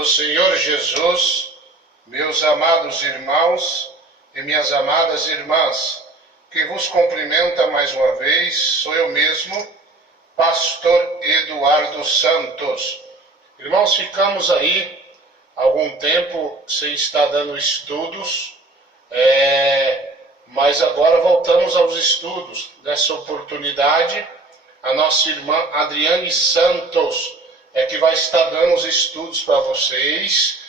do Senhor Jesus, meus amados irmãos e minhas amadas irmãs, que vos cumprimenta mais uma vez, sou eu mesmo, Pastor Eduardo Santos. Irmãos, ficamos aí algum tempo sem estar dando estudos, mas agora voltamos aos estudos. Nessa oportunidade, a nossa irmã Adriane Santos que vai estar dando os estudos para vocês.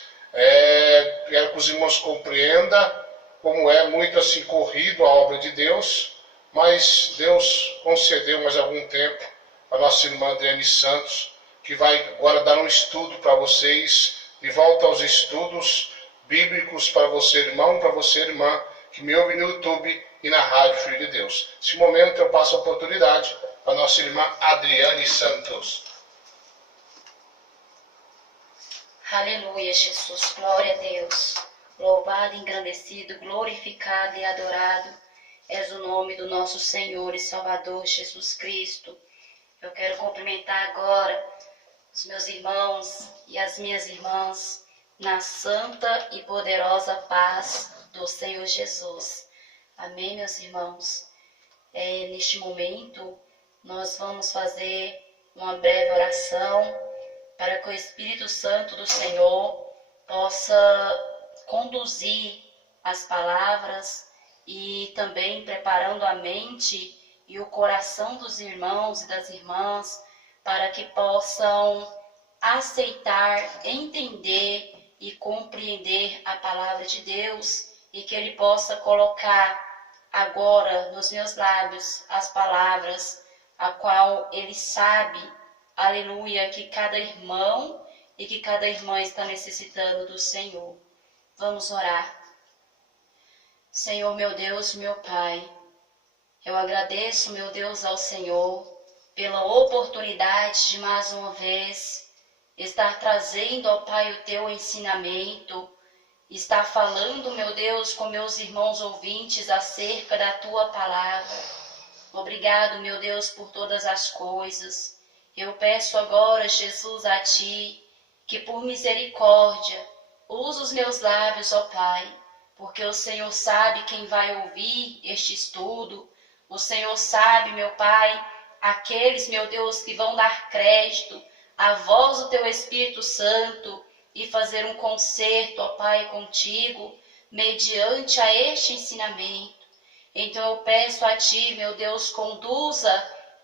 Quero que os irmãos compreendam como é muito assim corrido a obra de Deus, mas Deus concedeu mais algum tempo a nossa irmã Adriane Santos, que vai agora dar um estudo para vocês, de volta aos estudos bíblicos para você, irmão, para você, irmã, que me ouve no YouTube e na Rádio Filho de Deus. Nesse momento eu passo a oportunidade para a nossa irmã Adriane Santos. Aleluia, Jesus, glória a Deus. Louvado, engrandecido, glorificado e adorado és o nome do nosso Senhor e Salvador Jesus Cristo. Eu quero cumprimentar agora os meus irmãos e as minhas irmãs na santa e poderosa paz do Senhor Jesus. Amém, meus irmãos? Neste momento, nós vamos fazer uma breve oração para que o Espírito Santo do Senhor possa conduzir as palavras e também preparando a mente e o coração dos irmãos e das irmãs para que possam aceitar, entender e compreender a palavra de Deus e que Ele possa colocar agora nos meus lábios as palavras a qual Ele sabe, aleluia, que cada irmão e que cada irmã está necessitando do Senhor. Vamos orar. Senhor, meu Deus, meu Pai, eu agradeço, meu Deus, ao Senhor pela oportunidade de mais uma vez estar trazendo, ó Pai, o Teu ensinamento, estar falando, meu Deus, com meus irmãos ouvintes acerca da Tua palavra. Obrigado, meu Deus, por todas as coisas. Eu peço agora, Jesus, a Ti, que por misericórdia, use os meus lábios, ó Pai, porque o Senhor sabe quem vai ouvir este estudo. O Senhor sabe, meu Pai, aqueles, meu Deus, que vão dar crédito à voz do Teu Espírito Santo e fazer um concerto, ó Pai, contigo, mediante a este ensinamento. Então eu peço a Ti, meu Deus, conduza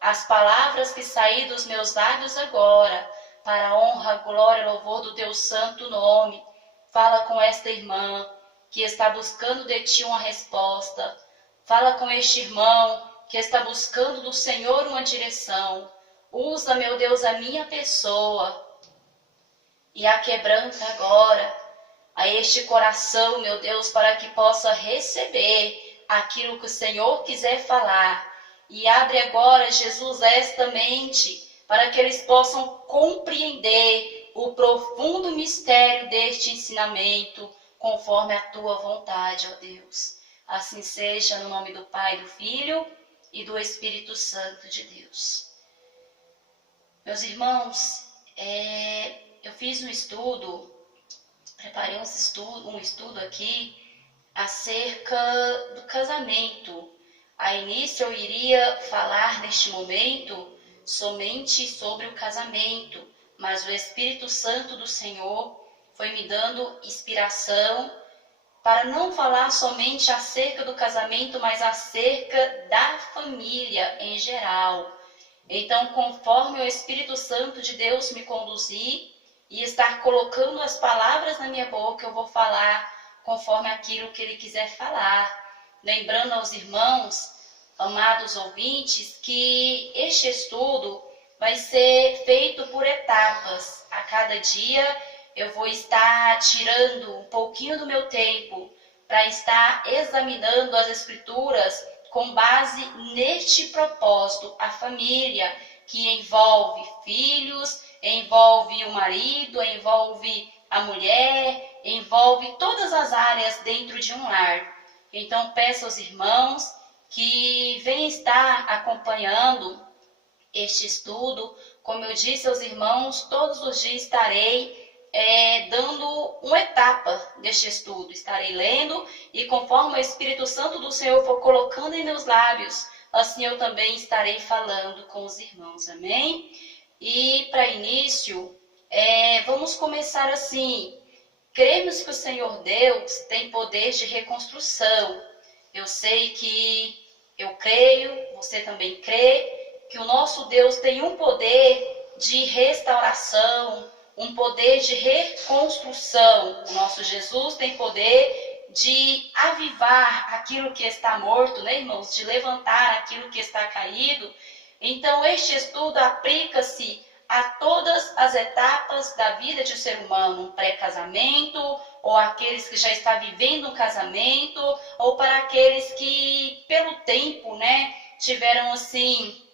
as palavras que saírem dos meus lábios agora, para a honra, glória e louvor do Teu santo nome. Fala com esta irmã que está buscando de Ti uma resposta. Fala com este irmão que está buscando do Senhor uma direção. Usa, meu Deus, a minha pessoa e a quebranta agora a este coração, meu Deus, para que possa receber aquilo que o Senhor quiser falar. E abre agora, Jesus, esta mente, para que eles possam compreender o profundo mistério deste ensinamento, conforme a Tua vontade, ó Deus. Assim seja, no nome do Pai, do Filho e do Espírito Santo de Deus. Meus irmãos, eu fiz um estudo, preparei um estudo aqui acerca do casamento. A início eu iria falar neste momento somente sobre o casamento, mas o Espírito Santo do Senhor foi me dando inspiração para não falar somente acerca do casamento, mas acerca da família em geral. Então, conforme o Espírito Santo de Deus me conduzir e estar colocando as palavras na minha boca, eu vou falar conforme aquilo que Ele quiser falar. Lembrando aos irmãos, amados ouvintes, que este estudo vai ser feito por etapas. A cada dia eu vou estar tirando um pouquinho do meu tempo para estar examinando as Escrituras com base neste propósito, a família, que envolve filhos, envolve o marido, envolve a mulher, envolve todas as áreas dentro de um lar. Então peço aos irmãos que venham estar acompanhando este estudo. Como eu disse aos irmãos, todos os dias estarei dando uma etapa deste estudo. Estarei lendo e conforme o Espírito Santo do Senhor for colocando em meus lábios, assim eu também estarei falando com os irmãos. Amém? E para início, vamos começar assim. Cremos que o Senhor Deus tem poder de reconstrução. Eu sei que eu creio, você também crê, que o nosso Deus tem um poder de restauração, um poder de reconstrução. O nosso Jesus tem poder de avivar aquilo que está morto, né, irmãos? De levantar aquilo que está caído. Então, este estudo aplica-se a todas as etapas da vida de um ser humano, um pré-casamento, ou aqueles que já estão vivendo um casamento, ou para aqueles que, pelo tempo, né, tiveram, assim,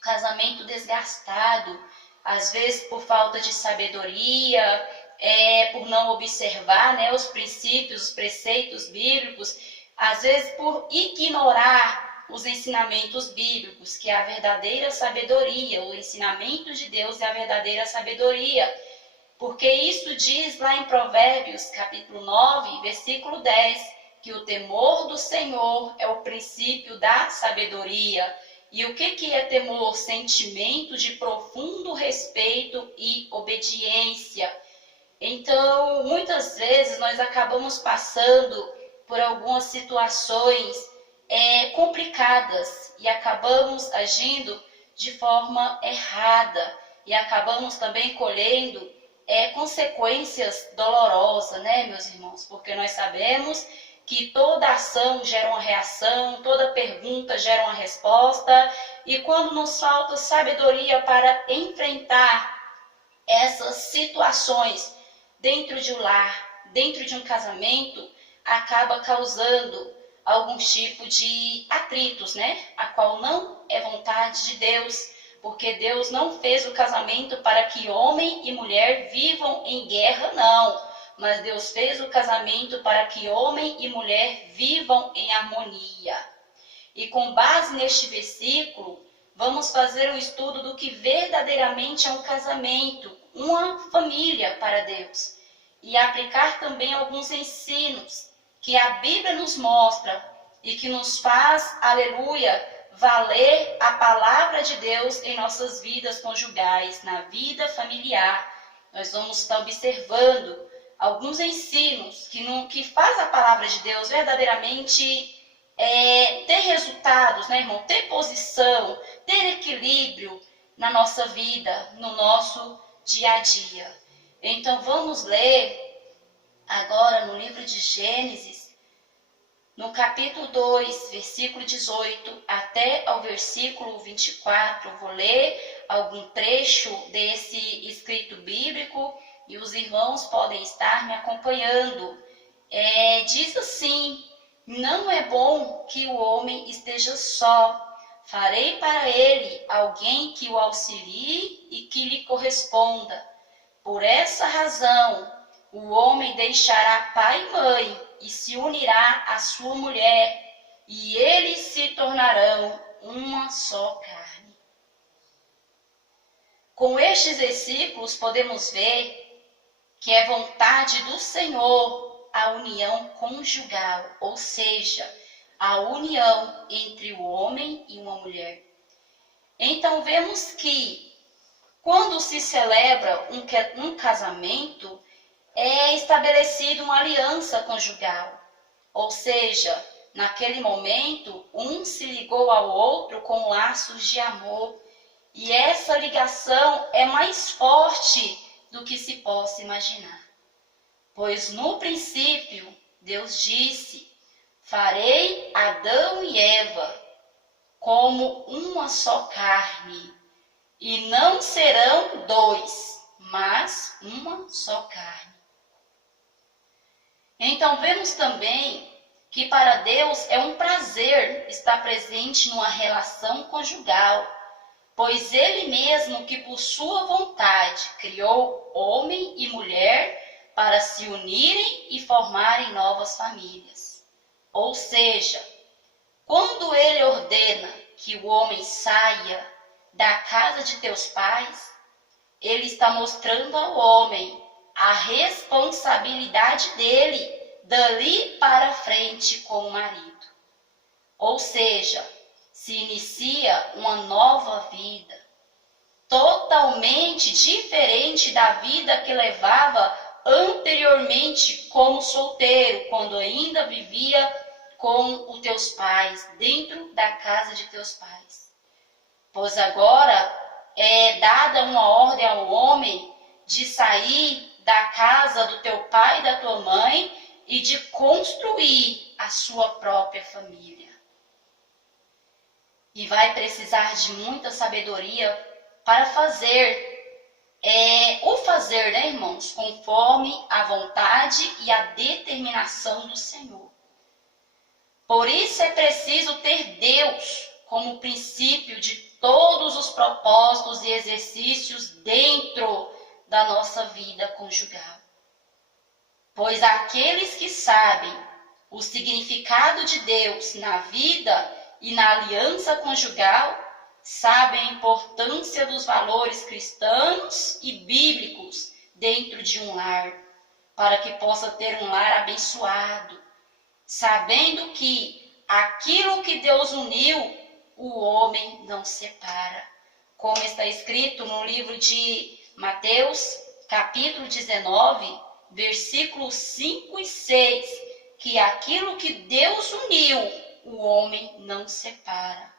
casamento desgastado, às vezes por falta de sabedoria, por não observar, né, os princípios, os preceitos bíblicos, às vezes por ignorar os ensinamentos bíblicos, que é a verdadeira sabedoria, o ensinamento de Deus é a verdadeira sabedoria, porque isso diz lá em Provérbios, capítulo 9, versículo 10, que o temor do Senhor é o princípio da sabedoria. E o que é temor? Sentimento de profundo respeito e obediência. Então, muitas vezes nós acabamos passando por algumas situações complicadas e acabamos agindo de forma errada e acabamos também colhendo consequências dolorosas, né, meus irmãos? Porque nós sabemos que toda ação gera uma reação, toda pergunta gera uma resposta, e quando nos falta sabedoria para enfrentar essas situações dentro de um lar, dentro de um casamento, acaba causando algum tipo de atritos, né? A qual não é vontade de Deus, porque Deus não fez o casamento para que homem e mulher vivam em guerra, não. Mas Deus fez o casamento para que homem e mulher vivam em harmonia. E com base neste versículo, vamos fazer um estudo do que verdadeiramente é um casamento, uma família para Deus. E aplicar também alguns ensinos que a Bíblia nos mostra e que nos faz, aleluia, valer a palavra de Deus em nossas vidas conjugais, na vida familiar. Nós vamos estar observando alguns ensinos que faz a palavra de Deus verdadeiramente ter resultados, né, irmão? Ter posição, ter equilíbrio na nossa vida, no nosso dia a dia. Então vamos ler agora no livro de Gênesis, no capítulo 2, versículo 18 até ao versículo 24. Eu vou ler algum trecho desse escrito bíblico e os irmãos podem estar me acompanhando. Diz assim: não é bom que o homem esteja só. Farei para ele alguém que o auxilie e que lhe corresponda. Por essa razão, o homem deixará pai e mãe e se unirá à sua mulher, e eles se tornarão uma só carne. Com estes versículos podemos ver que é vontade do Senhor a união conjugal, ou seja, a união entre o homem e uma mulher. Então vemos que quando se celebra um casamento, é estabelecida uma aliança conjugal, ou seja, naquele momento, um se ligou ao outro com laços de amor, e essa ligação é mais forte do que se possa imaginar. Pois no princípio, Deus disse: farei Adão e Eva como uma só carne, e não serão dois, mas uma só carne. Então vemos também que para Deus é um prazer estar presente numa relação conjugal, pois Ele mesmo que por sua vontade criou homem e mulher para se unirem e formarem novas famílias. Ou seja, quando Ele ordena que o homem saia da casa de teus pais, Ele está mostrando ao homem a responsabilidade dele dali para frente com o marido. Ou seja, se inicia uma nova vida, totalmente diferente da vida que levava anteriormente como solteiro, quando ainda vivia com os teus pais, dentro da casa de teus pais. Pois agora é dada uma ordem ao homem de sair da casa do teu pai e da tua mãe e de construir a sua própria família. E vai precisar de muita sabedoria para fazer, né, irmãos, conforme a vontade e a determinação do Senhor. Por isso é preciso ter Deus como princípio de todos os propósitos e exercícios dentro da nossa vida conjugal. Pois aqueles que sabem o significado de Deus na vida e na aliança conjugal, sabem a importância dos valores cristãos e bíblicos dentro de um lar, para que possa ter um lar abençoado, sabendo que aquilo que Deus uniu, o homem não separa. Como está escrito no livro de Mateus, capítulo 19, versículos 5 e 6, que aquilo que Deus uniu, o homem não separa.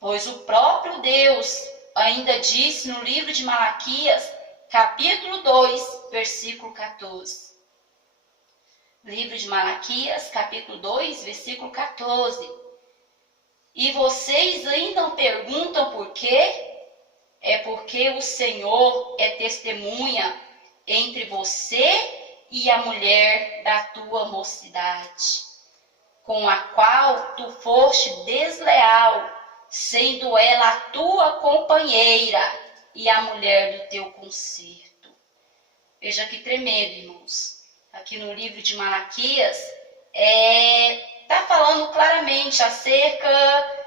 Pois o próprio Deus ainda disse no livro de Malaquias, capítulo 2, versículo 14. Livro de Malaquias, capítulo 2, versículo 14. E vocês ainda perguntam por quê? É porque o Senhor é testemunha entre você e a mulher da tua mocidade, com a qual tu foste desleal, sendo ela a tua companheira e a mulher do teu concerto. Veja que tremendo, irmãos. Aqui no livro de Malaquias, está falando claramente acerca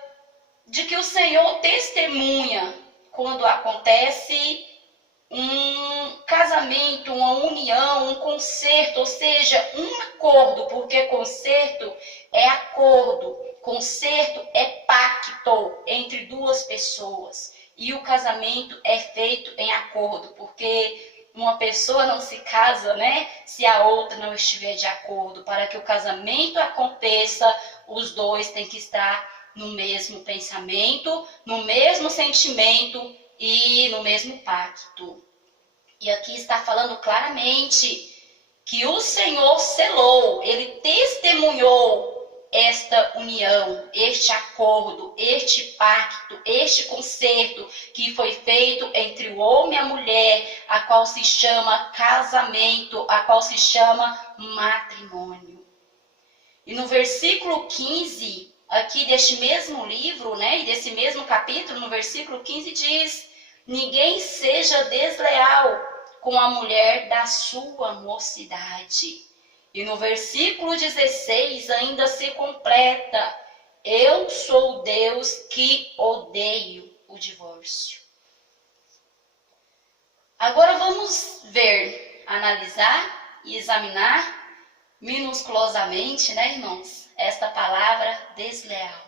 de que o Senhor testemunha quando acontece um casamento, uma união, um concerto, ou seja, um acordo, porque concerto é acordo, concerto é pacto entre duas pessoas. E o casamento é feito em acordo, porque uma pessoa não se casa, né, se a outra não estiver de acordo. Para que o casamento aconteça, os dois têm que estar no mesmo pensamento, no mesmo sentimento e no mesmo pacto. E aqui está falando claramente que o Senhor selou, ele testemunhou esta união, este acordo, este pacto, este concerto que foi feito entre o homem e a mulher, a qual se chama casamento, a qual se chama matrimônio. E no versículo 15, aqui deste mesmo livro, né, e desse mesmo capítulo, no versículo 15 diz: ninguém seja desleal com a mulher da sua mocidade. E no versículo 16 ainda se completa: eu sou Deus que odeio o divórcio. Agora vamos ver, analisar e examinar minuciosamente, né, irmãos, esta palavra desleal.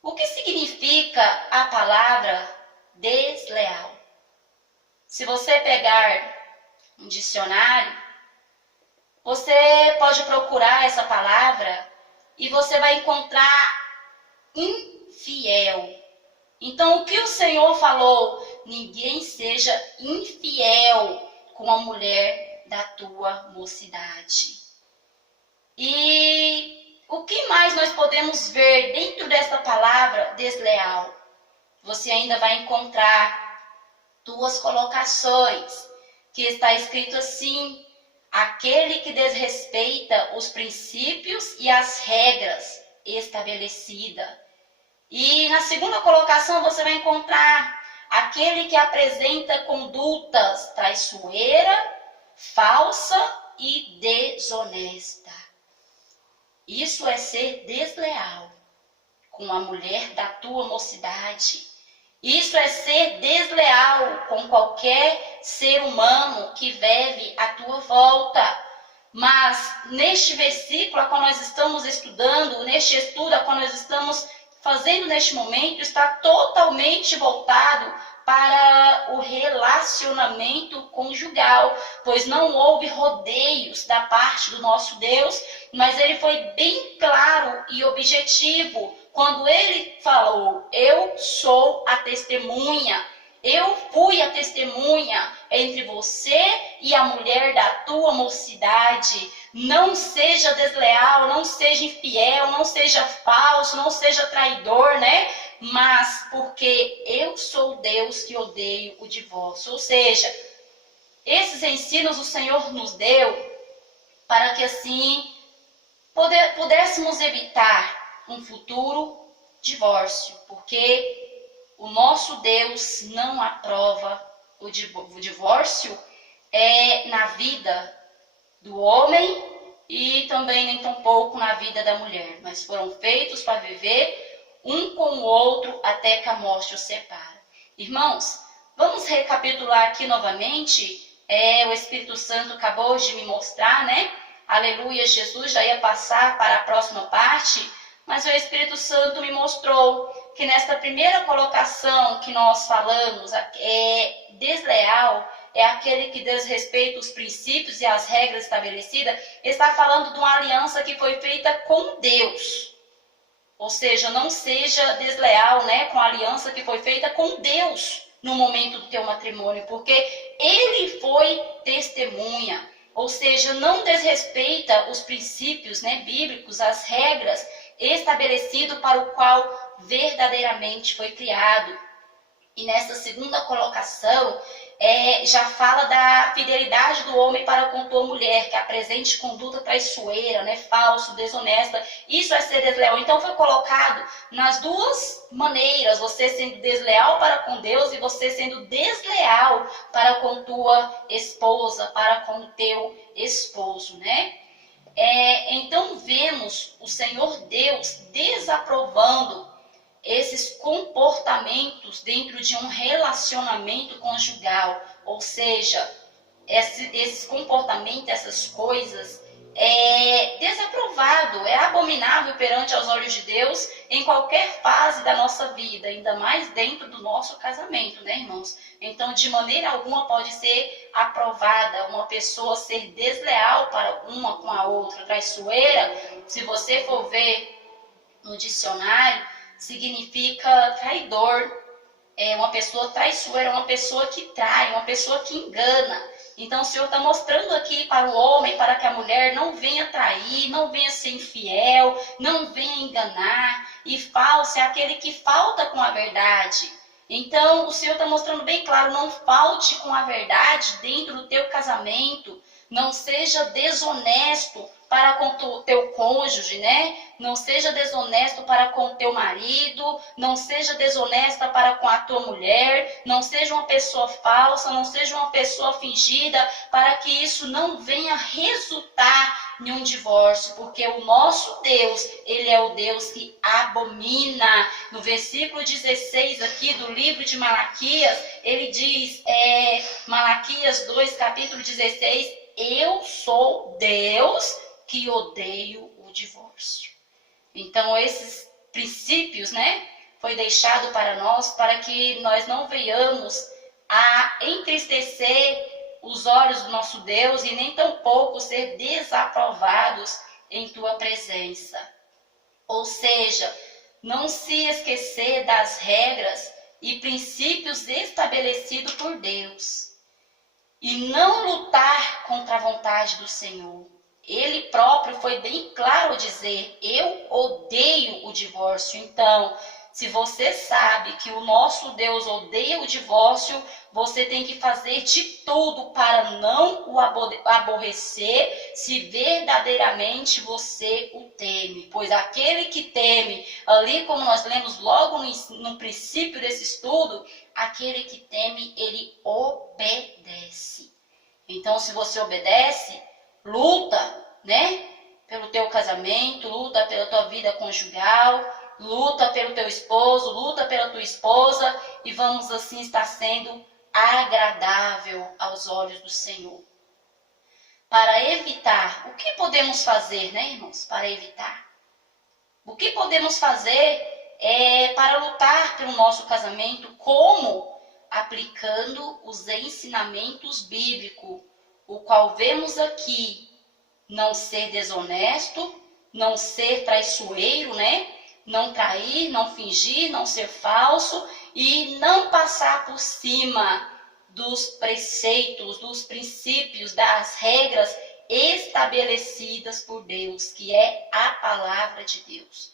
O que significa a palavra desleal? Se você pegar um dicionário, você pode procurar essa palavra e você vai encontrar infiel. Então, o que o Senhor falou? Ninguém seja infiel com a mulher da tua mocidade. E o que mais nós podemos ver dentro dessa palavra desleal? Você ainda vai encontrar duas colocações, que está escrito assim: aquele que desrespeita os princípios e as regras estabelecidas. E na segunda colocação você vai encontrar aquele que apresenta condutas traiçoeira, falsa e desonesta. Isso é ser desleal com a mulher da tua mocidade. Isso é ser desleal com qualquer ser humano que vive à tua volta. Mas neste versículo a qual nós estamos estudando, neste estudo a qual nós estamos fazendo neste momento, está totalmente voltado para o relacionamento conjugal, pois não houve rodeios da parte do nosso Deus, mas ele foi bem claro e objetivo quando ele falou: eu sou a testemunha, eu fui a testemunha entre você e a mulher da tua mocidade. Não seja desleal, não seja infiel, não seja falso, não seja traidor, né? Mas porque eu sou Deus que odeio o divórcio. Ou seja, esses ensinos o Senhor nos deu para que assim pudéssemos evitar um futuro divórcio, porque o nosso Deus não aprova o divórcio na vida do homem e também nem tampouco na vida da mulher, mas foram feitos para viver um com o outro até que a morte os separa. Irmãos, vamos recapitular aqui novamente. O Espírito Santo acabou de me mostrar, né? Aleluia, Jesus já ia passar para a próxima parte, mas o Espírito Santo me mostrou que nesta primeira colocação que nós falamos, desleal, é aquele que desrespeita os princípios e as regras estabelecidas, está falando de uma aliança que foi feita com Deus. Ou seja, não seja desleal, né, com a aliança que foi feita com Deus no momento do teu matrimônio, porque ele foi testemunha. Ou seja, não desrespeita os princípios, né, bíblicos, as regras estabelecidas para o qual verdadeiramente foi criado. E nessa segunda colocação, já fala da fidelidade do homem para com tua mulher, que apresente conduta traiçoeira, né, falso, desonesta. Isso é ser desleal. Então foi colocado nas duas maneiras, você sendo desleal para com Deus e você sendo desleal para com tua esposa, para com o teu esposo, né? Então vemos o Senhor Deus desaprovando esses comportamentos dentro de um relacionamento conjugal. Ou seja, esses comportamentos, essas coisas, é desaprovado, é abominável perante aos olhos de Deus em qualquer fase da nossa vida, ainda mais dentro do nosso casamento, né, irmãos? Então, de maneira alguma pode ser aprovada uma pessoa ser desleal para uma com a outra, traiçoeira. Se você for ver no dicionário, significa traidor. Uma pessoa traiçoeira, uma pessoa que trai, uma pessoa que engana. Então o Senhor está mostrando aqui para o homem, para que a mulher não venha trair, não venha ser infiel, não venha enganar. E falso é aquele que falta com a verdade. Então o Senhor está mostrando bem claro: não falte com a verdade dentro do teu casamento. Não seja desonesto para com o teu cônjuge, né? Não seja desonesto para com o teu marido, não seja desonesta para com a tua mulher, não seja uma pessoa falsa, não seja uma pessoa fingida, para que isso não venha resultar em um divórcio, porque o nosso Deus, ele é o Deus que abomina. No versículo 16 aqui do livro de Malaquias, ele diz, Malaquias 2, capítulo 16, eu sou Deus que odeio o divórcio. Então, esses princípios, né, foi deixado para nós, para que nós não venhamos a entristecer os olhos do nosso Deus e nem tampouco ser desaprovados em tua presença. Ou seja, não se esquecer das regras e princípios estabelecidos por Deus e não lutar contra a vontade do Senhor. Ele próprio foi bem claro ao dizer: eu odeio o divórcio. Então, se você sabe que o nosso Deus odeia o divórcio, você tem que fazer de tudo para não o aborrecer, se verdadeiramente você o teme. Pois aquele que teme, ali como nós lemos logo no princípio desse estudo, aquele que teme, ele obedece. Então, se você obedece, luta, né, pelo teu casamento, luta pela tua vida conjugal, luta pelo teu esposo, luta pela tua esposa e vamos assim estar sendo agradável aos olhos do Senhor. Para evitar, o que podemos fazer, né, irmãos? Para evitar. O que podemos fazer para lutar pelo nosso casamento? Como? Aplicando os ensinamentos bíblicos, o qual vemos aqui. Não ser desonesto, não ser traiçoeiro, né? Não trair, não fingir, não ser falso e não passar por cima dos preceitos, dos princípios, das regras estabelecidas por Deus, que é a palavra de Deus.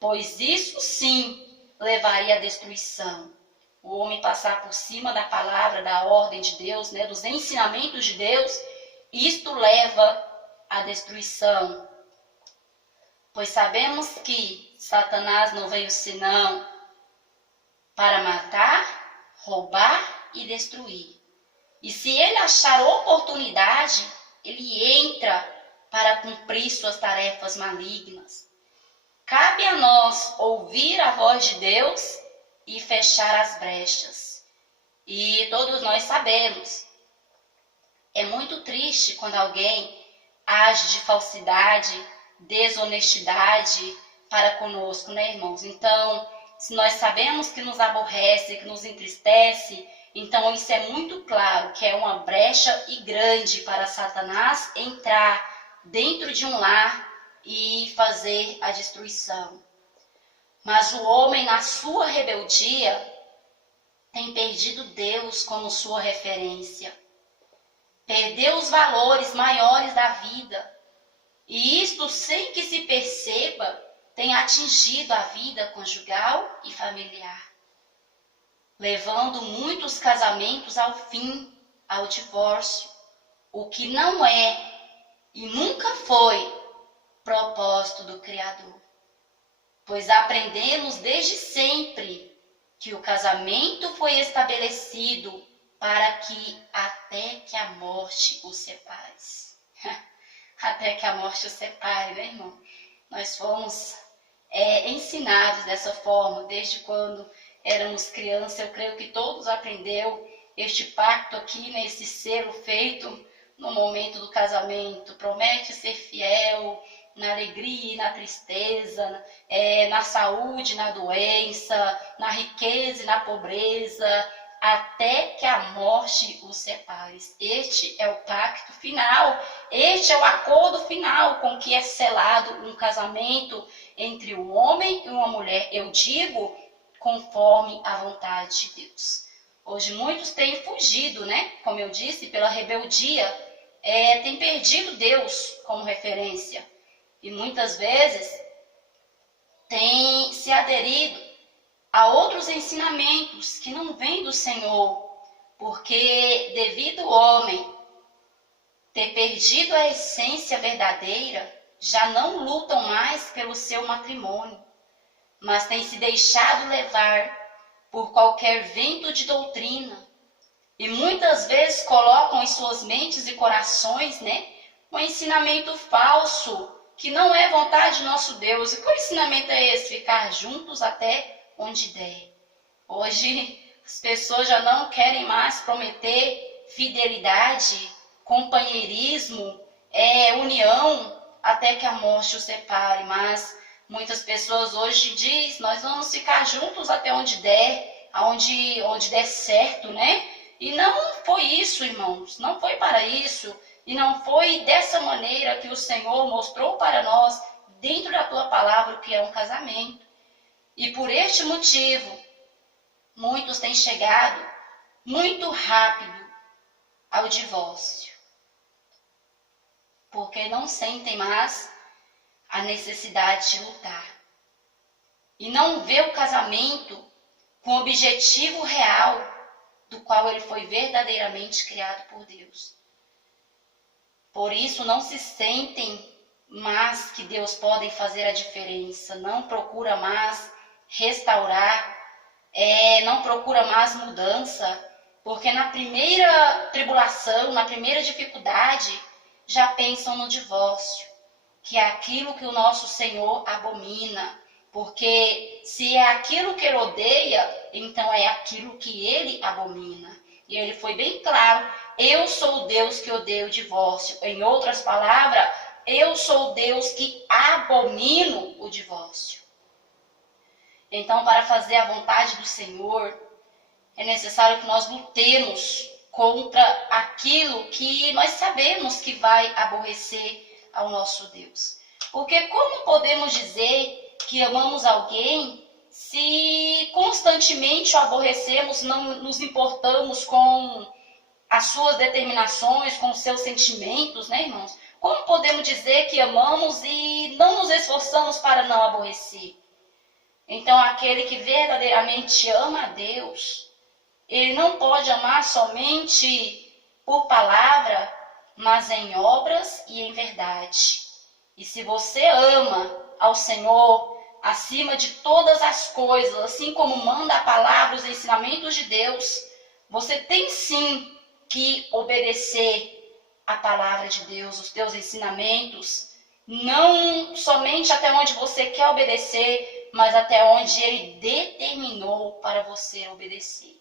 Pois isso sim levaria à destruição. O homem passar por cima da palavra, da ordem de Deus, né, dos ensinamentos de Deus, isto leva à destruição. Pois sabemos que Satanás não veio senão para matar, roubar e destruir. E se ele achar oportunidade, ele entra para cumprir suas tarefas malignas. Cabe a nós ouvir a voz de Deus e fechar as brechas. E todos nós sabemos, é muito triste quando alguém age de falsidade, desonestidade para conosco, né, irmãos? Então, se nós sabemos que nos aborrece, que nos entristece, então isso é muito claro que é uma brecha e grande para Satanás entrar dentro de um lar e fazer a destruição. Mas o homem, na sua rebeldia, tem perdido Deus como sua referência. Perdeu os valores maiores da vida. E isto, sem que se perceba, tem atingido a vida conjugal e familiar, levando muitos casamentos ao fim, ao divórcio, o que não é e nunca foi propósito do Criador. Pois aprendemos desde sempre que o casamento foi estabelecido para que até que a morte os separe. Até que a morte os separe, né, irmão? Nós fomos ensinados dessa forma, desde quando éramos crianças. Eu creio que todos aprenderam este pacto aqui, né, esse selo feito no momento do casamento. Promete ser fiel na alegria e na tristeza, na saúde, na doença, na riqueza e na pobreza, até que a morte os separe. Este é o pacto final, este é o acordo final com que é selado um casamento entre um homem e uma mulher. Eu digo, conforme a vontade de Deus. Hoje muitos têm fugido, né? Como eu disse, pela rebeldia, têm perdido Deus como referência. E muitas vezes têm se aderido a outros ensinamentos que não vêm do Senhor, porque devido ao homem ter perdido a essência verdadeira, já não lutam mais pelo seu matrimônio, mas têm se deixado levar por qualquer vento de doutrina. E muitas vezes colocam em suas mentes e corações, né, um ensinamento falso, que não é vontade de nosso Deus. E qual ensinamento é esse? Ficar juntos até onde der. Hoje as pessoas já não querem mais prometer fidelidade, companheirismo, união, até que a morte os separe. Mas muitas pessoas hoje dizem, nós vamos ficar juntos até onde der, onde der certo, né? E não foi isso, irmãos, não foi para isso. E não foi dessa maneira que o Senhor mostrou para nós, dentro da tua palavra, o que é um casamento. E por este motivo, muitos têm chegado muito rápido ao divórcio, porque não sentem mais a necessidade de lutar. E não vê o casamento com o objetivo real do qual ele foi verdadeiramente criado por Deus. Por isso não se sentem mais que Deus pode fazer a diferença, não procura mais restaurar, não procura mais mudança, porque na primeira tribulação, na primeira dificuldade, já pensam no divórcio, que é aquilo que o nosso Senhor abomina, Porque se é aquilo que ele odeia, então é aquilo que ele abomina. E ele foi bem claro: eu sou o Deus que odeia o divórcio. Em outras palavras, eu sou o Deus que abomino o divórcio. Então, para fazer a vontade do Senhor, é necessário que nós lutemos contra aquilo que nós sabemos que vai aborrecer ao nosso Deus. Porque como podemos dizer que amamos alguém se constantemente o aborrecemos, não nos importamos com as suas determinações, com os seus sentimentos, né, irmãos? Como podemos dizer que amamos e não nos esforçamos para não aborrecer? Então, aquele que verdadeiramente ama a Deus, ele não pode amar somente por palavra, mas em obras e em verdade. E se você ama ao Senhor acima de todas as coisas, assim como manda a palavra, os ensinamentos de Deus, você tem sim que obedecer a palavra de Deus, os teus ensinamentos, não somente até onde você quer obedecer, mas até onde Ele determinou para você obedecer.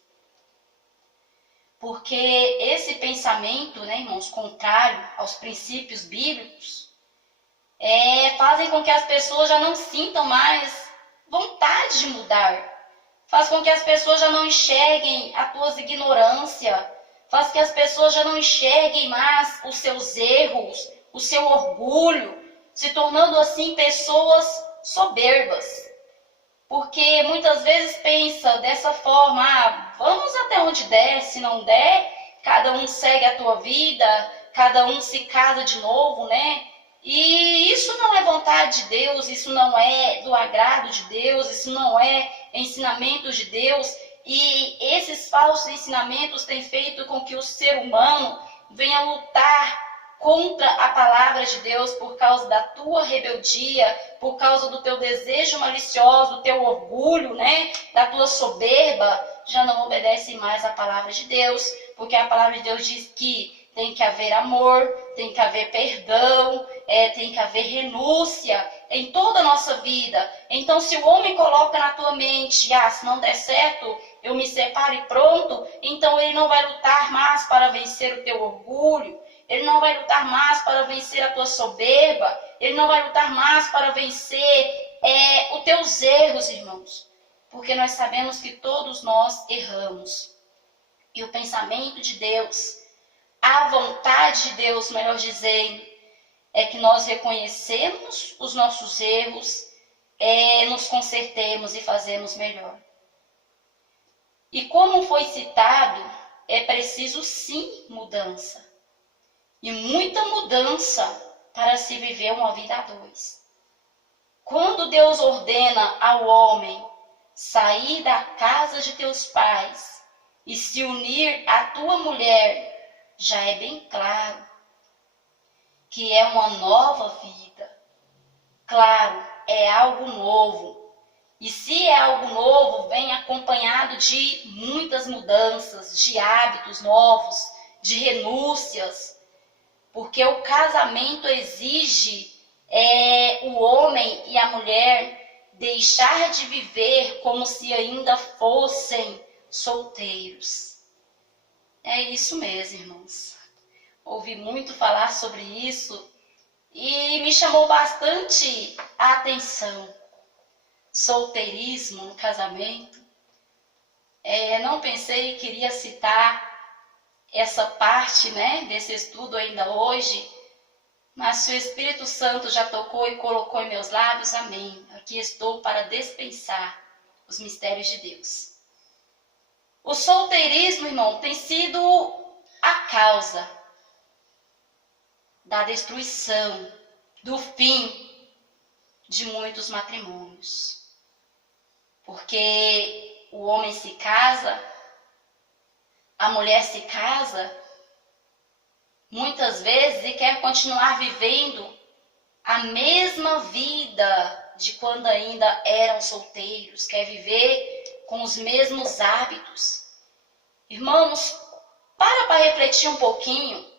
Porque esse pensamento, né, irmãos, contrário aos princípios bíblicos, fazem com que as pessoas já não sintam mais vontade de mudar. Faz com que as pessoas já não enxerguem a tua ignorância. Faz que as pessoas já não enxerguem mais os seus erros, o seu orgulho, se tornando assim pessoas soberbas. Porque muitas vezes pensa dessa forma: vamos até onde der, se não der, cada um segue a tua vida, cada um se casa de novo, né? E isso não é vontade de Deus, isso não é do agrado de Deus, isso não é ensinamento de Deus. E esses falsos ensinamentos têm feito com que o ser humano venha lutar contra a palavra de Deus por causa da tua rebeldia, por causa do teu desejo malicioso, do teu orgulho, né? Da tua soberba, já não obedece mais à palavra de Deus, porque a palavra de Deus diz que tem que haver amor, tem que haver perdão, tem que haver renúncia em toda a nossa vida. Então, se o homem coloca na tua mente: se não der certo, eu me separo e pronto, então ele não vai lutar mais para vencer o teu orgulho, ele não vai lutar mais para vencer a tua soberba, ele não vai lutar mais para vencer os teus erros, irmãos. Porque nós sabemos que todos nós erramos. E o pensamento de Deus, a vontade de Deus, melhor dizendo, é que nós reconhecemos os nossos erros, nos consertemos e fazemos melhor. E como foi citado, é preciso sim mudança. E muita mudança para se viver uma vida a dois. Quando Deus ordena ao homem sair da casa de teus pais e se unir à tua mulher, já é bem claro que é uma nova vida. Claro, é algo novo. E se é algo novo, vem acompanhado de muitas mudanças, de hábitos novos, de renúncias. Porque o casamento exige o homem e a mulher deixar de viver como se ainda fossem solteiros. É isso mesmo, irmãos. Ouvi muito falar sobre isso e me chamou bastante a atenção. Solteirismo no casamento. Não pensei que iria citar essa parte, né, desse estudo ainda hoje, mas se o Espírito Santo já tocou e colocou em meus lábios, amém. Aqui estou para dispensar os mistérios de Deus. O solteirismo, irmão, tem sido a causa da destruição, do fim de muitos matrimônios. Porque o homem se casa, a mulher se casa, muitas vezes, e quer continuar vivendo a mesma vida de quando ainda eram solteiros, quer viver com os mesmos hábitos. Irmãos, para refletir um pouquinho,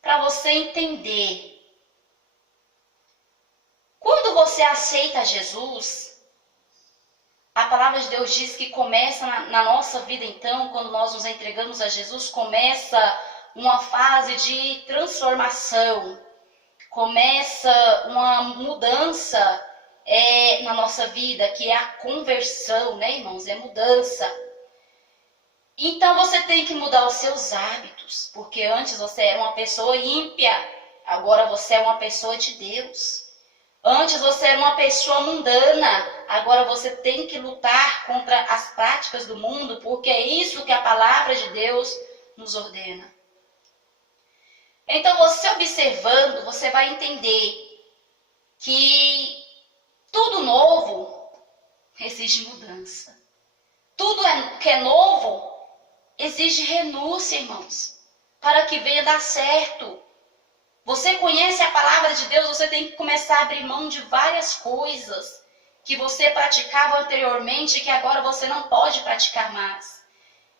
para você entender. Quando você aceita Jesus, A palavra de Deus diz que começa na nossa vida, então, quando nós nos entregamos a Jesus, começa uma fase de transformação, começa uma mudança na nossa vida, que é a conversão, né, irmãos? É mudança. Então você tem que mudar os seus hábitos, porque antes você era uma pessoa ímpia, agora você é uma pessoa de Deus. Antes você era uma pessoa mundana, agora você tem que lutar contra as práticas do mundo, porque é isso que a palavra de Deus nos ordena. Então você observando, você vai entender que tudo novo exige mudança. Tudo que é novo exige renúncia, irmãos, para que venha dar certo. Você conhece a palavra de Deus, você tem que começar a abrir mão de várias coisas que você praticava anteriormente e que agora você não pode praticar mais.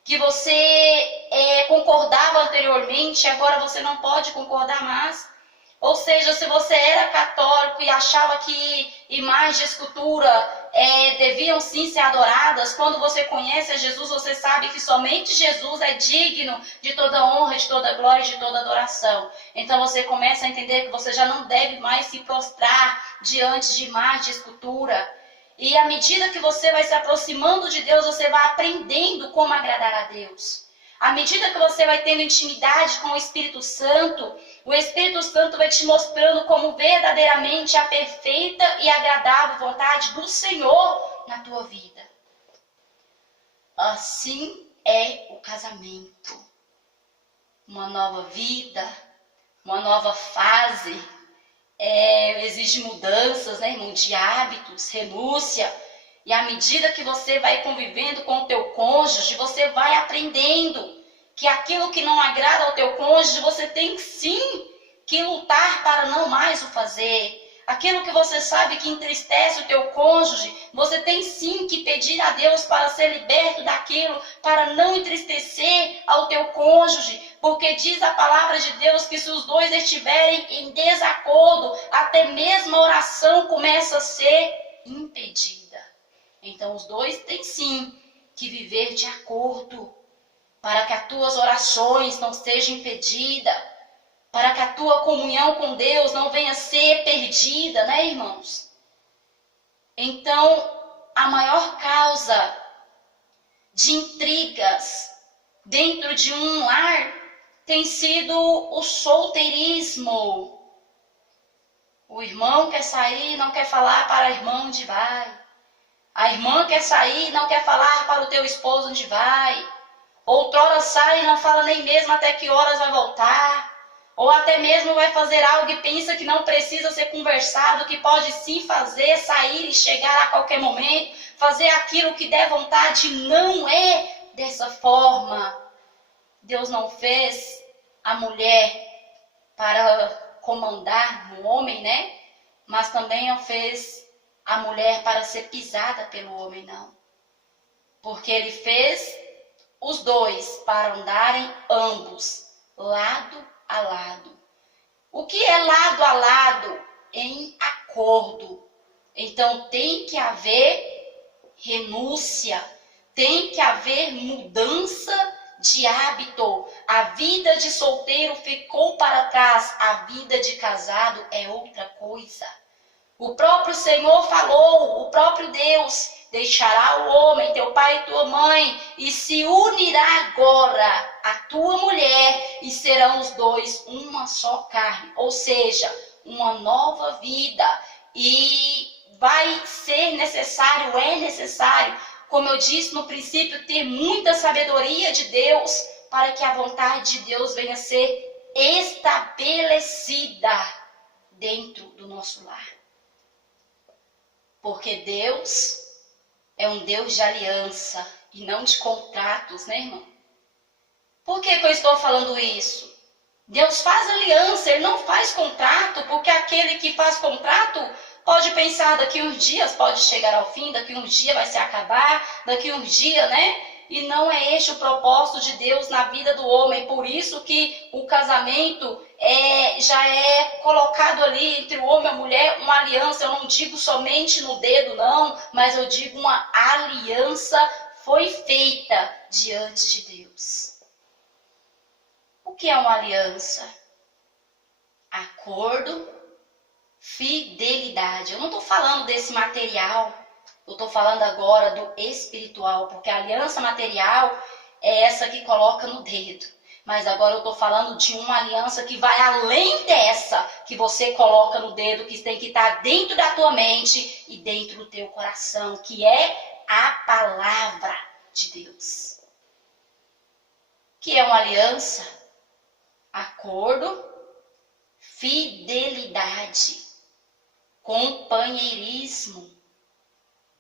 Que você concordava anteriormente e agora você não pode concordar mais. Ou seja, se você era católico e achava que imagens de escultura deviam sim ser adoradas, quando você conhece a Jesus, você sabe que somente Jesus é digno de toda honra, de toda glória e de toda adoração. Então você começa a entender que você já não deve mais se prostrar diante de imagens de escultura. E à medida que você vai se aproximando de Deus, você vai aprendendo como agradar a Deus. À medida que você vai tendo intimidade com o Espírito Santo vai te mostrando como verdadeiramente a perfeita e agradável vontade do Senhor na tua vida. Assim é o casamento. Uma nova vida, uma nova fase, exige mudanças, né, irmão, de hábitos, renúncia. E à medida que você vai convivendo com o teu cônjuge, você vai aprendendo que aquilo que não agrada ao teu cônjuge, você tem sim que lutar para não mais o fazer. Aquilo que você sabe que entristece o teu cônjuge, você tem sim que pedir a Deus para ser liberto daquilo, para não entristecer ao teu cônjuge, porque diz a palavra de Deus que se os dois estiverem em desacordo, até mesmo a oração começa a ser impedida. Então os dois têm sim que viver de acordo, para que as tuas orações não sejam impedidas, para que a tua comunhão com Deus não venha a ser perdida, né, irmãos? Então, a maior causa de intrigas dentro de um lar tem sido o solteirismo. O irmão quer sair, não quer falar para a irmã onde vai. A irmã quer sair, não quer falar para o teu esposo onde vai. Outrora sai e não fala nem mesmo até que horas vai voltar. Ou até mesmo vai fazer algo e pensa que não precisa ser conversado, que pode sim fazer, sair e chegar a qualquer momento, fazer aquilo que der vontade. Não é dessa forma. Deus não fez a mulher para comandar no homem, né? Mas também não fez a mulher para ser pisada pelo homem, não. Porque ele fez os dois para andarem ambos, lado a lado. O que é lado a lado? Em acordo. Então tem que haver renúncia, tem que haver mudança de hábito. A vida de solteiro ficou para trás, a vida de casado é outra coisa. O próprio Senhor falou, o próprio Deus: deixará o homem, teu pai e tua mãe, e se unirá agora a tua mulher, e serão os dois uma só carne. Ou seja, uma nova vida. E vai ser necessário, é necessário, como eu disse no princípio, ter muita sabedoria de Deus, para que a vontade de Deus venha a ser estabelecida dentro do nosso lar. Porque Deus é um Deus de aliança e não de contratos, né, irmão? Por que eu estou falando isso? Deus faz aliança, Ele não faz contrato, porque aquele que faz contrato pode pensar daqui uns dias pode chegar ao fim, daqui uns dias vai se acabar, daqui uns dias, né? E não é este o propósito de Deus na vida do homem. Por isso que o casamento já é colocado ali entre o homem e a mulher uma aliança. Eu não digo somente no dedo, não, mas eu digo uma aliança foi feita diante de Deus. O que é uma aliança? Acordo, fidelidade. Eu não estou falando desse material, eu estou falando agora do espiritual, porque a aliança material é essa que coloca no dedo. Mas agora eu estou falando de uma aliança que vai além dessa, que você coloca no dedo, que tem que estar dentro da tua mente e dentro do teu coração, que é a palavra de Deus. Que é uma aliança? Acordo, fidelidade, companheirismo,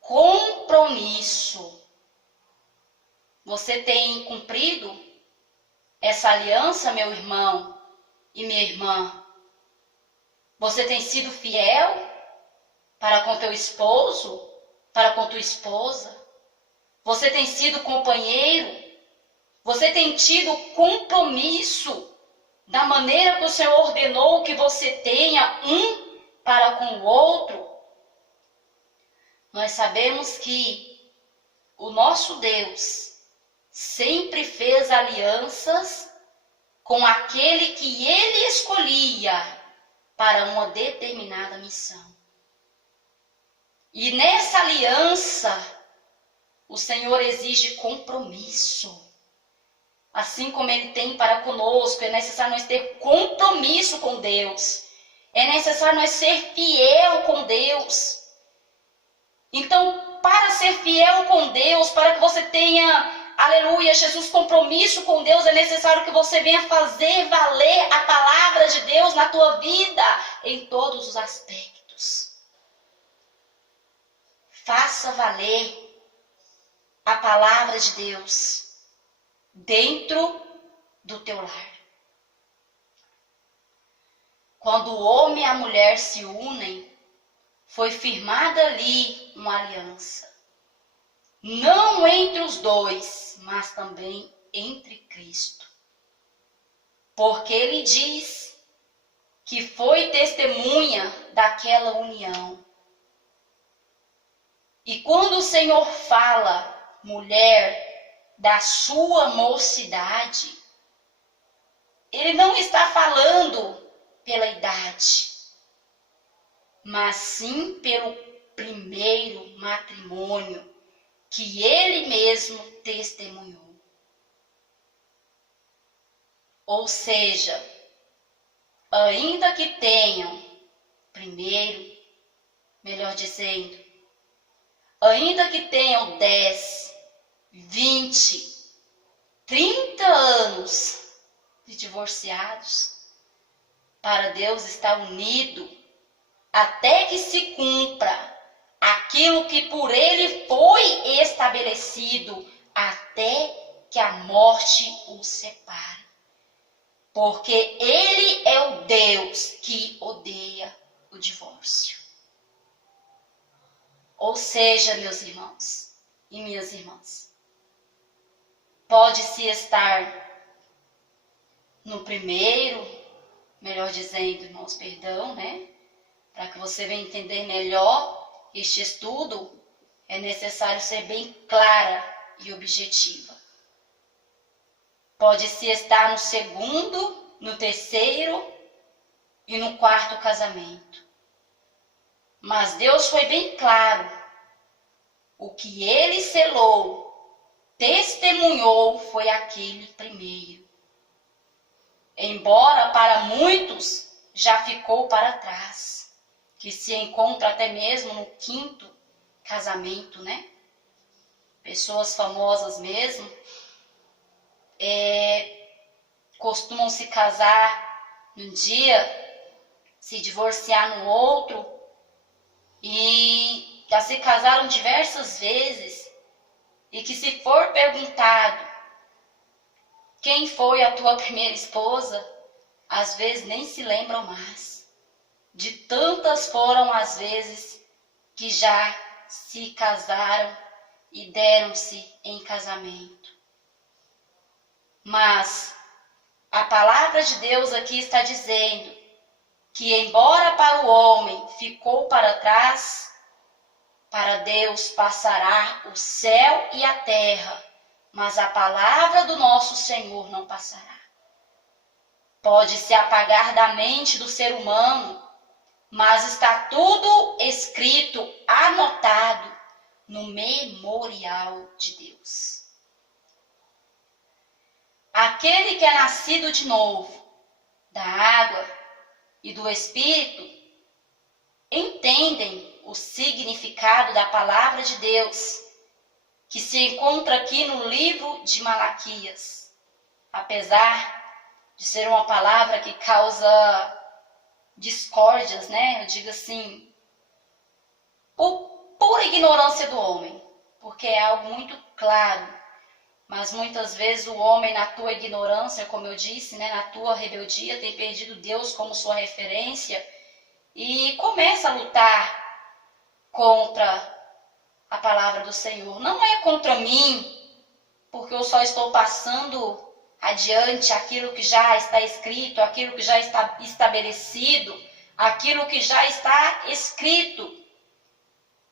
compromisso. Você tem cumprido essa aliança, meu irmão e minha irmã? Você tem sido fiel para com teu esposo, para com tua esposa? Você tem sido companheiro? Você tem tido compromisso da maneira que o Senhor ordenou que você tenha um para com o outro? Nós sabemos que o nosso Deus sempre fez alianças com aquele que ele escolhia para uma determinada missão. E nessa aliança, o Senhor exige compromisso. Assim como ele tem para conosco, é necessário nós ter compromisso com Deus. É necessário nós ser fiel com Deus. Então, para ser fiel com Deus, para que você tenha, aleluia, Jesus, compromisso com Deus, é necessário que você venha fazer valer a palavra de Deus na tua vida, em todos os aspectos. Faça valer a palavra de Deus dentro do teu lar. Quando o homem e a mulher se unem, foi firmada ali uma aliança. Não entre os dois, mas também entre Cristo. Porque ele diz que foi testemunha daquela união. E quando o Senhor fala, mulher, da sua mocidade, ele não está falando pela idade, mas sim pelo primeiro matrimônio que ele mesmo testemunhou. Ou seja, ainda que tenham, primeiro, melhor dizendo, ainda que tenham 10, 20, 30 anos de divorciados, para Deus estar unido até que se cumpra aquilo que por ele foi estabelecido, até que a morte os separe. Porque ele é o Deus que odeia o divórcio. Ou seja, meus irmãos e minhas irmãs, pode-se estar no primeiro, melhor dizendo, irmãos, perdão, né? Para que você venha entender melhor este estudo, é necessário ser bem clara e objetiva. Pode-se estar no segundo, no terceiro e no quarto casamento. Mas Deus foi bem claro. O que ele selou, testemunhou, foi aquele primeiro. Embora para muitos já ficou para trás, que se encontra até mesmo no quinto casamento, né? Pessoas famosas mesmo, costumam se casar num dia, se divorciar no outro, e já se casaram diversas vezes, e que se for perguntado quem foi a tua primeira esposa, às vezes nem se lembram mais. De tantas foram as vezes que já se casaram e deram-se em casamento. Mas a palavra de Deus aqui está dizendo que embora para o homem ficou para trás, para Deus passará o céu e a terra, mas a palavra do nosso Senhor não passará. Pode se apagar da mente do ser humano, mas está tudo escrito, anotado no memorial de Deus. Aquele que é nascido de novo, da água e do Espírito, entendem o significado da palavra de Deus, que se encontra aqui no livro de Malaquias. Apesar de ser uma palavra que causa discórdias, né? Eu digo assim, por pura ignorância do homem, porque é algo muito claro. Mas muitas vezes o homem, na tua ignorância, como eu disse, né, na tua rebeldia, tem perdido Deus como sua referência e começa a lutar contra a palavra do Senhor. Não é contra mim, porque eu só estou passando adiante aquilo que já está escrito, aquilo que já está estabelecido, aquilo que já está escrito.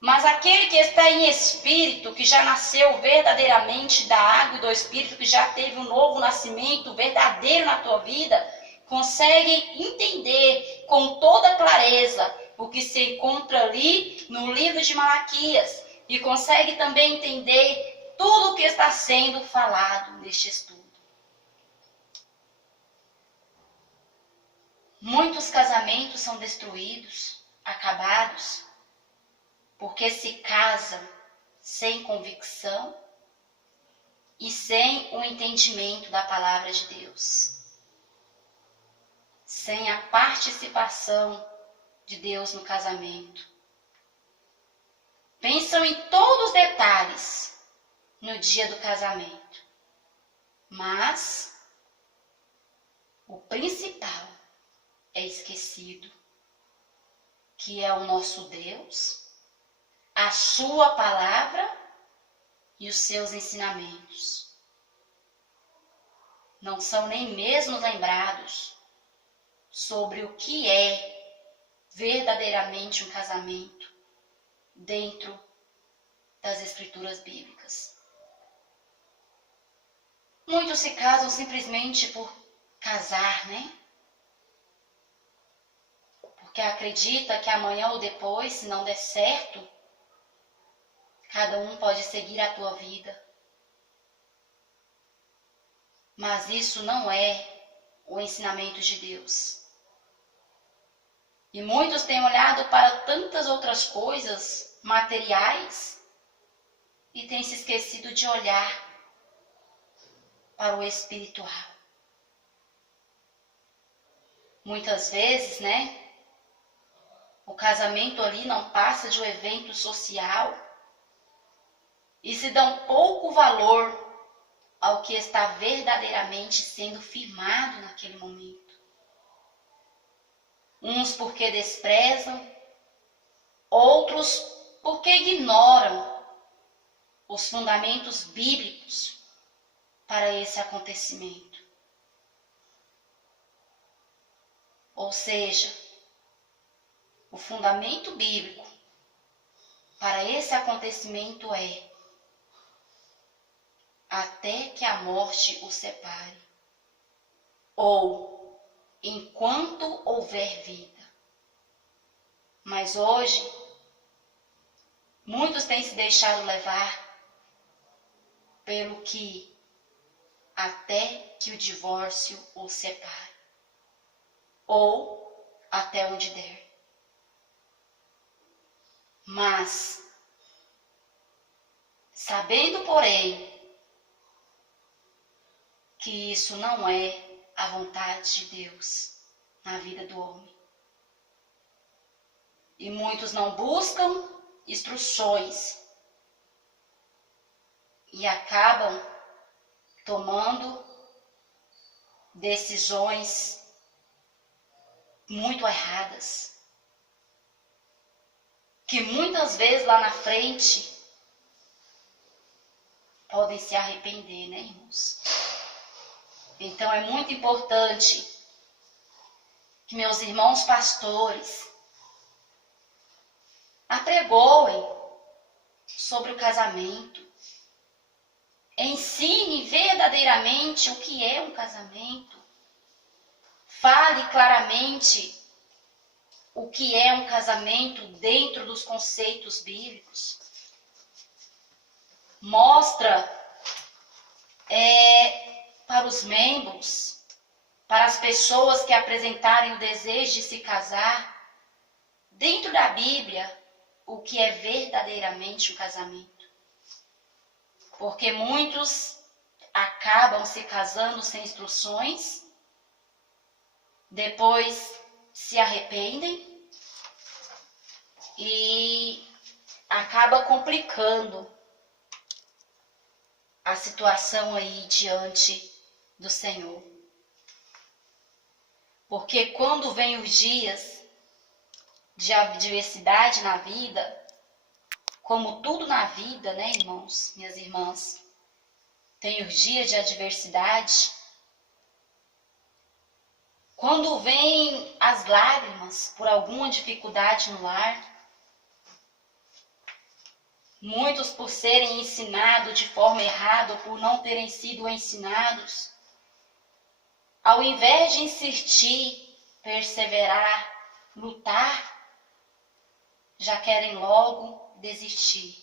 Mas aquele que está em espírito, que já nasceu verdadeiramente da água e do Espírito, que já teve um novo nascimento verdadeiro na tua vida, consegue entender com toda clareza o que se encontra ali no livro de Malaquias e consegue também entender tudo o que está sendo falado neste estudo. Muitos casamentos são destruídos, acabados, porque se casam sem convicção e sem o entendimento da palavra de Deus, sem a participação de Deus no casamento. Pensam em todos os detalhes no dia do casamento, mas o principal é esquecido, que é o nosso Deus, a sua palavra e os seus ensinamentos. Não são nem mesmo lembrados sobre o que é verdadeiramente um casamento dentro das escrituras bíblicas. Muitos se casam simplesmente por casar, né? Porque acredita que amanhã ou depois, se não der certo, cada um pode seguir a tua vida. Mas isso não é o ensinamento de Deus. E muitos têm olhado para tantas outras coisas materiais e têm se esquecido de olhar para o espiritual. Muitas vezes, né? O casamento ali não passa de um evento social e se dão pouco valor ao que está verdadeiramente sendo firmado naquele momento. Uns porque desprezam, outros porque ignoram os fundamentos bíblicos para esse acontecimento. Ou seja, o fundamento bíblico para esse acontecimento é até que a morte o separe, ou enquanto houver vida. Mas hoje, muitos têm se deixado levar pelo que até que o divórcio o separe, ou até onde der. Mas, sabendo, porém, que isso não é a vontade de Deus na vida do homem. E muitos não buscam instruções e acabam tomando decisões muito erradas, que muitas vezes lá na frente podem se arrepender, né, irmãos? Então é muito importante que meus irmãos pastores apregoem sobre o casamento. Ensine verdadeiramente o que é um casamento. Fale claramente o que é um casamento dentro dos conceitos bíblicos. Mostra para os membros, para as pessoas que apresentarem o desejo de se casar, dentro da Bíblia, o que é verdadeiramente um casamento. Porque muitos acabam se casando sem instruções, depois se arrependem e acaba complicando a situação aí diante do Senhor. Porque quando vem os dias de adversidade na vida, como tudo na vida, né, irmãos, minhas irmãs, tem os dias de adversidade. Quando vem as lágrimas por alguma dificuldade no lar, muitos por serem ensinados de forma errada ou por não terem sido ensinados, ao invés de insistir, perseverar, lutar, já querem logo desistir,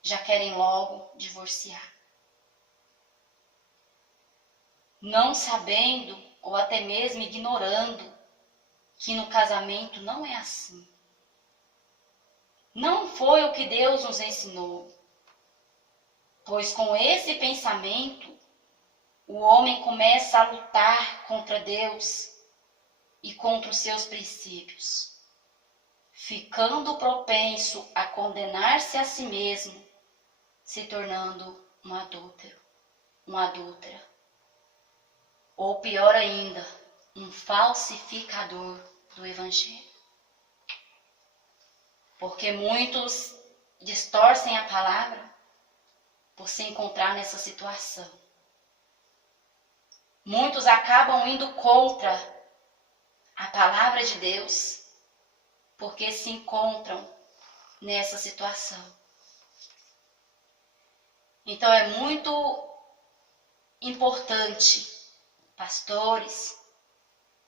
já querem logo divorciar. Não sabendo ou até mesmo ignorando que no casamento não é assim. Não foi o que Deus nos ensinou, pois com esse pensamento o homem começa a lutar contra Deus e contra os seus princípios, ficando propenso a condenar-se a si mesmo, se tornando um adúltero, uma adúltera. Ou pior ainda, um falsificador do Evangelho. Porque muitos distorcem a palavra por se encontrar nessa situação. Muitos acabam indo contra a palavra de Deus porque se encontram nessa situação. Então é muito importante, pastores,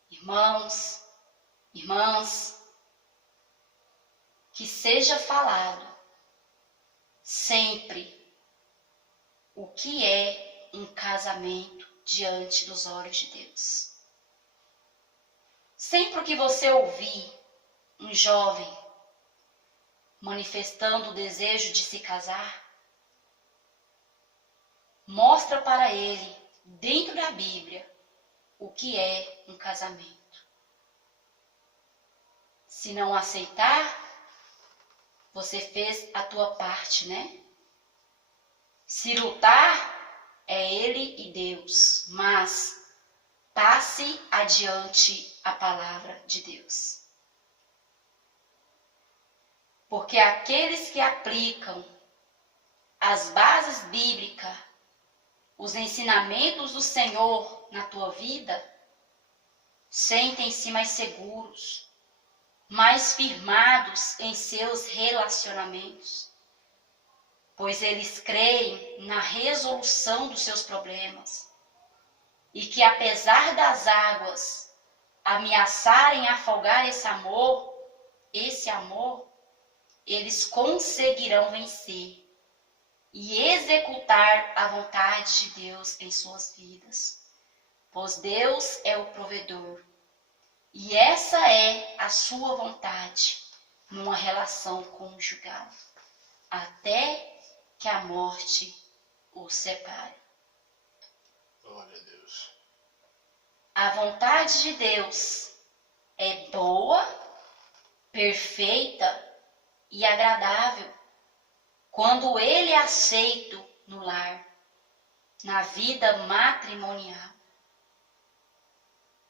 irmãos, irmãs, que seja falado sempre o que é um casamento diante dos olhos de Deus. Sempre que você ouvir um jovem manifestando o desejo de se casar, mostra para ele, dentro da Bíblia, o que é um casamento. Se não aceitar, você fez a tua parte, né? Se lutar, é ele e Deus, mas passe adiante a palavra de Deus. Porque aqueles que aplicam as bases bíblicas, os ensinamentos do Senhor na tua vida, sentem-se mais seguros, mais firmados em seus relacionamentos, pois eles creem na resolução dos seus problemas e que apesar das águas ameaçarem afogar esse amor, eles conseguirão vencer e executar a vontade de Deus em suas vidas, pois Deus é o provedor. E essa é a sua vontade numa relação conjugal, até que a morte os separe. Glória a Deus. A vontade de Deus é boa, perfeita e agradável quando ele é aceito no lar, na vida matrimonial.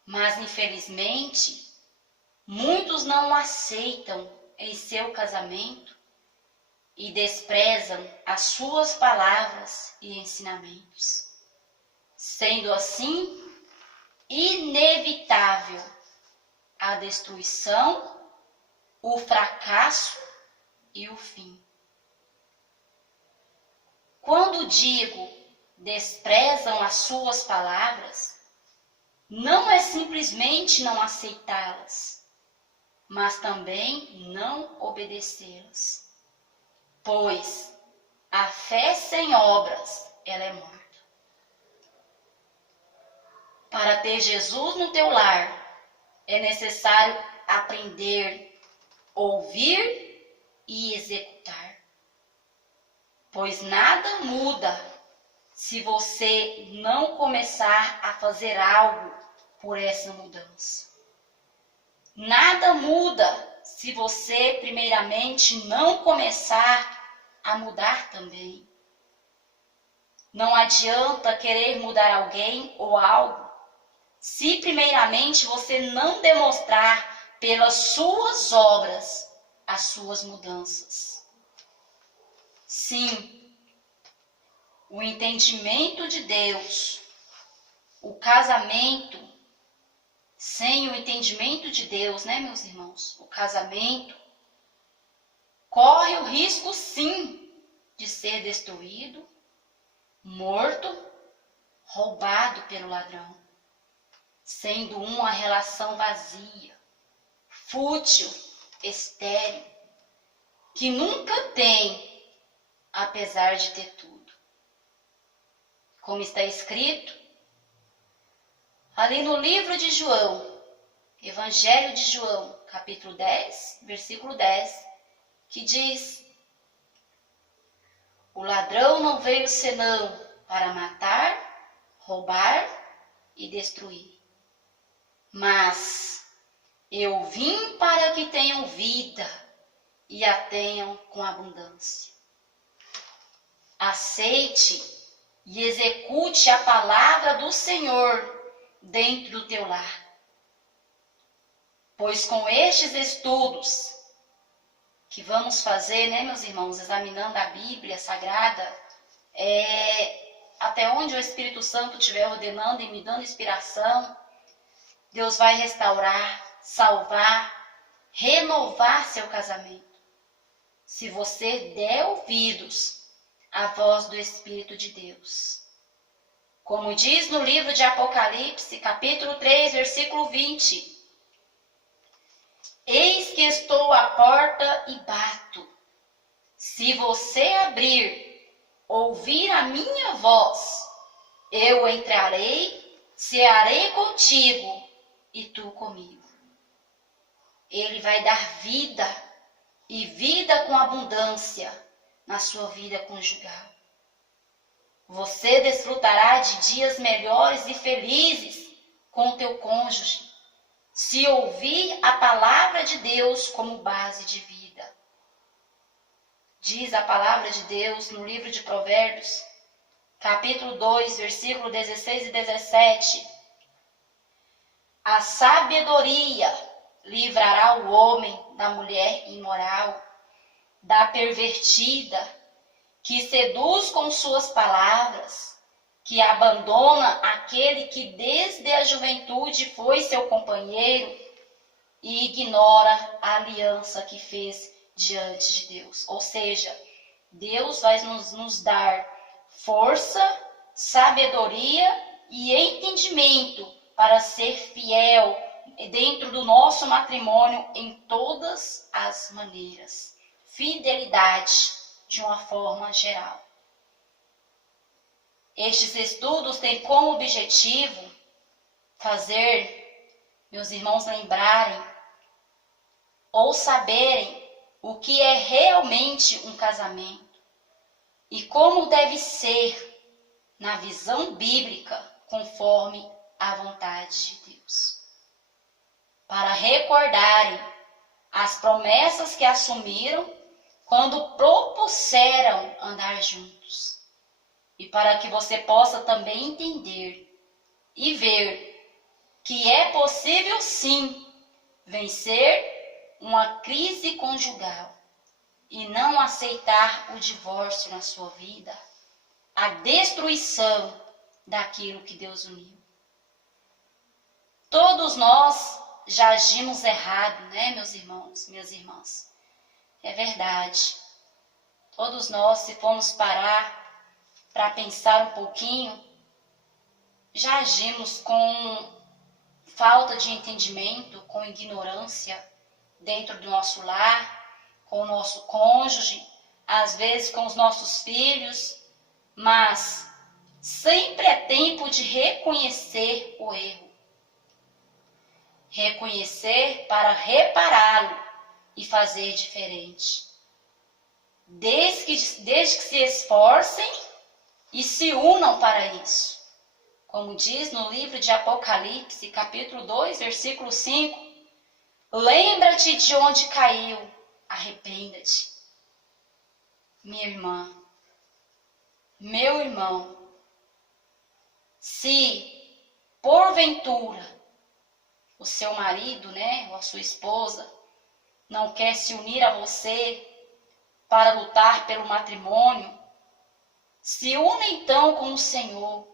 Mas, infelizmente, muitos não o aceitam em seu casamento e desprezam as suas palavras e ensinamentos. Sendo assim, inevitável a destruição, o fracasso e o fim. Quando digo desprezam as suas palavras, não é simplesmente não aceitá-las, mas também não obedecê-las. Pois a fé sem obras, ela é morta. Para ter Jesus no teu lar, é necessário aprender, ouvir e executar. Pois nada muda se você não começar a fazer algo por essa mudança. Nada muda se você, primeiramente, não começar a mudar também. Não adianta querer mudar alguém ou algo se, primeiramente, você não demonstrar pelas suas obras as suas mudanças. Sim, o entendimento de Deus, o casamento, sem o entendimento de Deus, né, meus irmãos? O casamento corre o risco, sim, de ser destruído, morto, roubado pelo ladrão, sendo uma relação vazia, fútil, estéril, que nunca tem, apesar de ter tudo. Como está escrito ali no livro de João, Evangelho de João, capítulo 10, versículo 10, que diz: o ladrão não veio senão para matar, roubar e destruir. Mas eu vim para que tenham vida e a tenham com abundância. Aceite e execute a palavra do Senhor dentro do teu lar. Pois com estes estudos que vamos fazer, né, meus irmãos, examinando a Bíblia Sagrada, até onde o Espírito Santo estiver ordenando e me dando inspiração, Deus vai restaurar, salvar, renovar seu casamento. Se você der ouvidos à voz do Espírito de Deus. Como diz no livro de Apocalipse, capítulo 3, versículo 20. Eis que estou à porta e bato. Se você abrir, ouvir a minha voz, eu entrarei, cearei contigo e tu comigo. Ele vai dar vida e vida com abundância na sua vida conjugal. Você desfrutará de dias melhores e felizes com o teu cônjuge, se ouvir a palavra de Deus como base de vida. Diz a palavra de Deus no livro de Provérbios, capítulo 2, versículo 16 e 17. A sabedoria livrará o homem da mulher imoral, da pervertida, que seduz com suas palavras, que abandona aquele que desde a juventude foi seu companheiro e ignora a aliança que fez diante de Deus. Ou seja, Deus vai nos dar força, sabedoria e entendimento para ser fiel dentro do nosso matrimônio em todas as maneiras. Fidelidade de uma forma geral. Estes estudos têm como objetivo fazer meus irmãos lembrarem ou saberem o que é realmente um casamento e como deve ser na visão bíblica conforme a vontade de Deus. Para recordarem as promessas que assumiram quando propuseram andar juntos. E para que você possa também entender e ver que é possível sim vencer uma crise conjugal e não aceitar o divórcio na sua vida, a destruição daquilo que Deus uniu. Todos nós já agimos errado, né, meus irmãos, minhas irmãs? É verdade. Todos nós, se formos parar para pensar um pouquinho, já agimos com falta de entendimento, com ignorância dentro do nosso lar, com o nosso cônjuge, às vezes com os nossos filhos, mas sempre é tempo de reconhecer o erro. Reconhecer para repará-lo e fazer diferente. Desde que se esforcem e se unam para isso. Como diz no livro de Apocalipse, capítulo 2, versículo 5, lembra-te de onde caiu, arrependa-te. Minha irmã, meu irmão, se porventura o seu marido, né, ou a sua esposa, não quer se unir a você para lutar pelo matrimônio, se una então com o Senhor,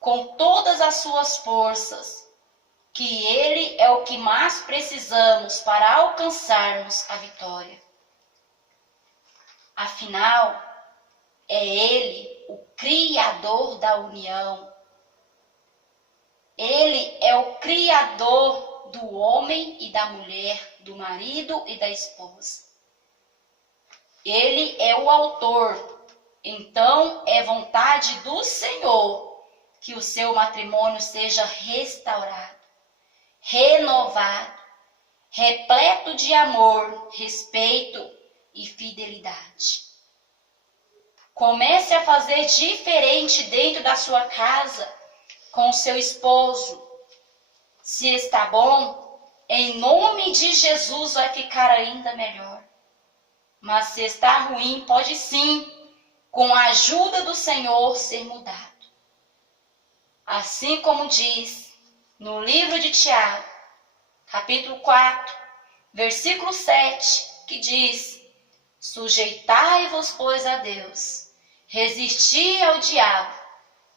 com todas as suas forças, que Ele é o que mais precisamos para alcançarmos a vitória. Afinal, é Ele o Criador da união. Ele é o Criador do homem e da mulher, do marido e da esposa. Ele é o autor. Então, é vontade do Senhor que o seu matrimônio seja restaurado, renovado, repleto de amor, respeito e fidelidade. Comece a fazer diferente dentro da sua casa, com o seu esposo. Se está bom, em nome de Jesus vai ficar ainda melhor. Mas se está ruim, pode sim, com a ajuda do Senhor, ser mudado. Assim como diz no livro de Tiago, capítulo 4, versículo 7, que diz: sujeitai-vos, pois, a Deus, resisti ao diabo,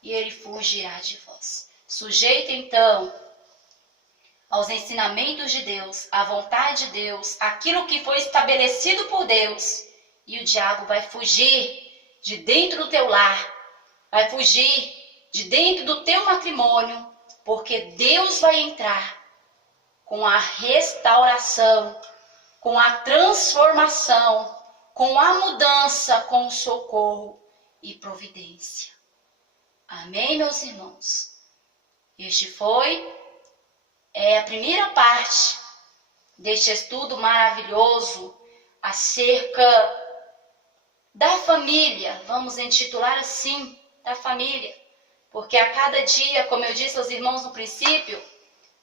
e ele fugirá de vós. Sujeita, então, aos ensinamentos de Deus, à vontade de Deus, aquilo que foi estabelecido por Deus, e o diabo vai fugir de dentro do teu lar, vai fugir de dentro do teu matrimônio, porque Deus vai entrar com a restauração, com a transformação, com a mudança, com o socorro e providência. Amém, meus irmãos? Este foi a primeira parte deste estudo maravilhoso acerca da família. Vamos intitular assim, da família, porque a cada dia, como eu disse aos irmãos no princípio,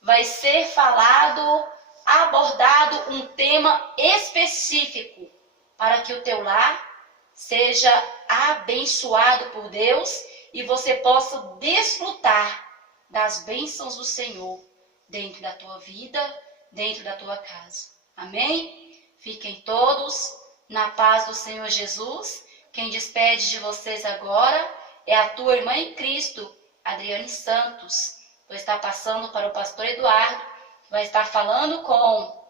vai ser falado, abordado um tema específico para que o teu lar seja abençoado por Deus e você possa desfrutar das bênçãos do Senhor dentro da tua vida, dentro da tua casa. Amém? Fiquem todos na paz do Senhor Jesus. Quem despede de vocês agora é a tua irmã em Cristo, Adriane Santos. Vou estar passando para o pastor Eduardo, que vai estar falando com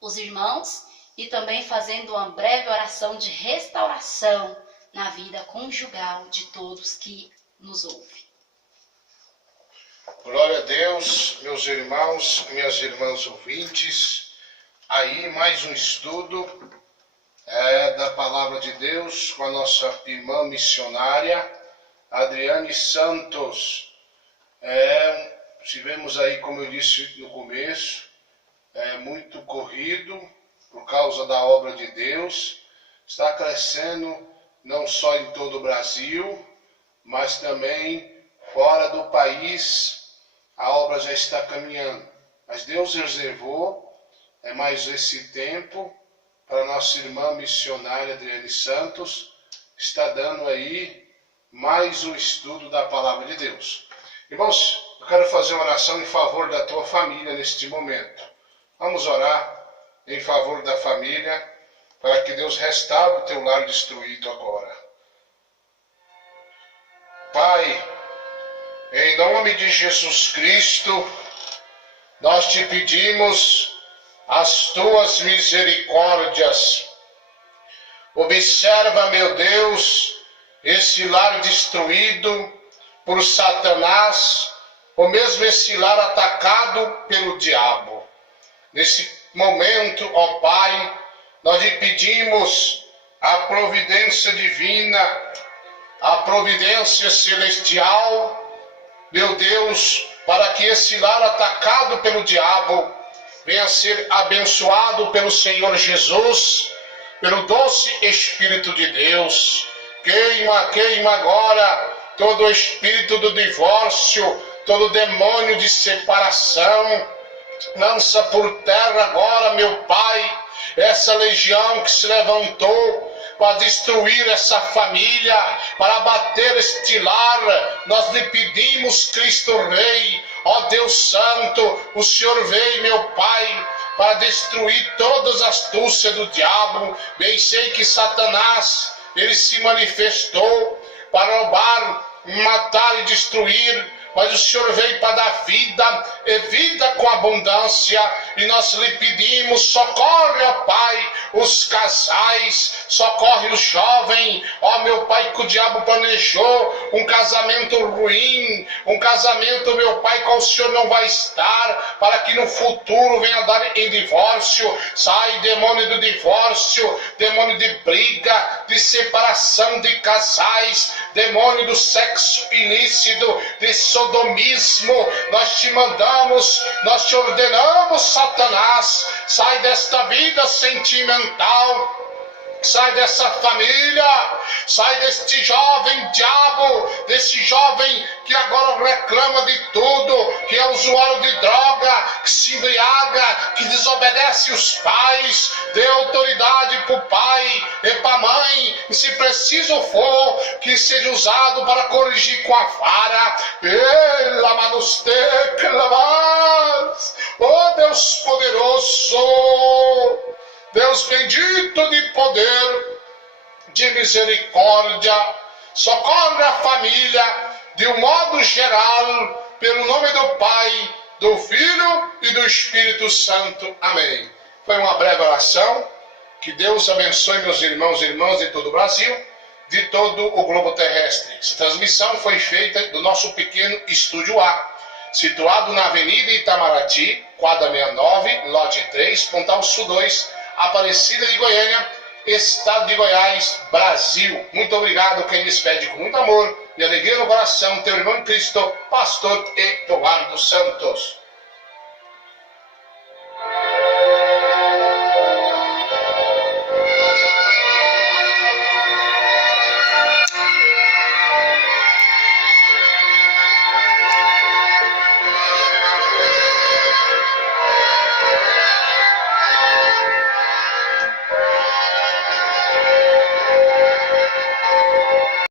os irmãos e também fazendo uma breve oração de restauração na vida conjugal de todos que nos ouvem. Glória a Deus, meus irmãos, minhas irmãs ouvintes. Aí mais um estudo da Palavra de Deus com a nossa irmã missionária, Adriane Santos. Tivemos aí, como eu disse no começo, muito corrido por causa da obra de Deus. Está crescendo não só em todo o Brasil, mas também fora do país. A obra já está caminhando, mas Deus reservou mais esse tempo para nossa irmã missionária Adriane Santos. Está dando aí mais um estudo da Palavra de Deus. Irmãos, eu quero fazer uma oração em favor da tua família neste momento. Vamos orar em favor da família, para que Deus restaure o teu lar destruído agora. Pai, em nome de Jesus Cristo, nós te pedimos as tuas misericórdias. Observa, meu Deus, esse lar destruído por Satanás, ou mesmo esse lar atacado pelo diabo. Nesse momento, ó Pai, nós lhe pedimos a providência divina, a providência celestial, meu Deus, para que esse lar atacado pelo diabo venha a ser abençoado pelo Senhor Jesus, pelo doce Espírito de Deus. Queima agora todo o espírito do divórcio, todo demônio de separação. Lança por terra agora, meu Pai, essa legião que se levantou para destruir essa família, para abater este lar. Nós lhe pedimos, Cristo Rei, ó Deus Santo, o Senhor veio, meu Pai, para destruir todas as astúcias do diabo. Bem sei que Satanás, ele se manifestou para roubar, matar e destruir, mas o Senhor veio para dar vida, e vida com abundância, e nós lhe pedimos, socorre, ó Pai, os casais, socorre o jovem, ó meu Pai, que o diabo planejou um casamento ruim, um casamento, meu Pai, qual o Senhor não vai estar, para que no futuro venha dar em divórcio. Sai, demônio do divórcio, demônio de briga, de separação de casais, demônio do sexo ilícito, de sodomismo. Nós te mandamos, nós te ordenamos, Satanás, sai desta vida sentimental, sai dessa família, sai deste jovem diabo, desse jovem que agora reclama de tudo, que é usuário de droga, que se embriaga, que desobedece os pais. Dê autoridade para o pai e para a mãe, e se preciso for, que seja usado para corrigir com a vara. Oh Deus poderoso, Deus bendito de poder, de misericórdia, socorre a família de um modo geral, pelo nome do Pai, do Filho e do Espírito Santo. Amém. Foi uma breve oração. Que Deus abençoe meus irmãos e irmãs de todo o Brasil, de todo o globo terrestre. Essa transmissão foi feita do nosso pequeno Estúdio A, situado na Avenida Itamaraty, quadra 69, lote 3, Pontal Sul 2, Aparecida de Goiânia, Estado de Goiás, Brasil. Muito obrigado, quem despede com muito amor e alegria no coração, teu irmão em Cristo, Pastor Eduardo Santos.